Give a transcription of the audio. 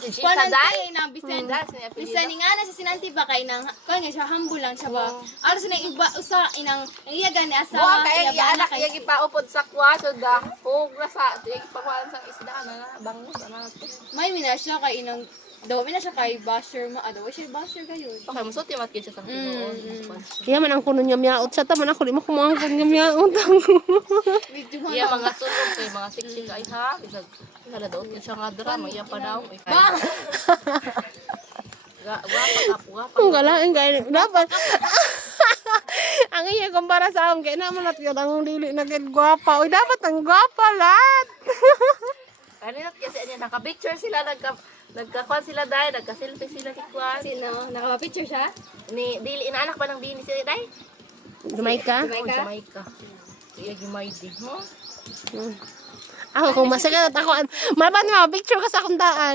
si Chisa dai. Nang bisan. Bisan Bisan nga na sa sinanti ba kay nang kaya nga siya humble lang siya ba. Ano sa nang iba usa inang iya gani Buwa asawa kay iya anak iya gipaupod sa kwarto da. Hug na sa iya gipakuan sa isda na bangus ana. may mina siya kay inang daw mina siya kay basher ma daw siya basher kayo. Okay, masot yung matkid siya sa Pinoon. Iya man ang kuno niya miyaot sa ta man ako di mo kumangkon niya miyaot. Iya mga sulog kay mga siksik ay ha. Bisag kada daw siya nga dra iya pa daw. Bang. Guwapa. Ang galain gay dapat. Ang iya kumpara sa akong kay naman at yun ang dili na gid gwapa. Uy dapat ang gwapa lat. Kanina kasi niya naka-picture sila nagkakuan sila dai, nagka-selfie sila kikuan. Sino? Naka-picture siya? Ni dili inaanak pa ng bini sila dai. Jamaica. Jamaica. Iya Gimaydi mo. Ako kung masagat ako, malaban mo picture ka sa akong daan.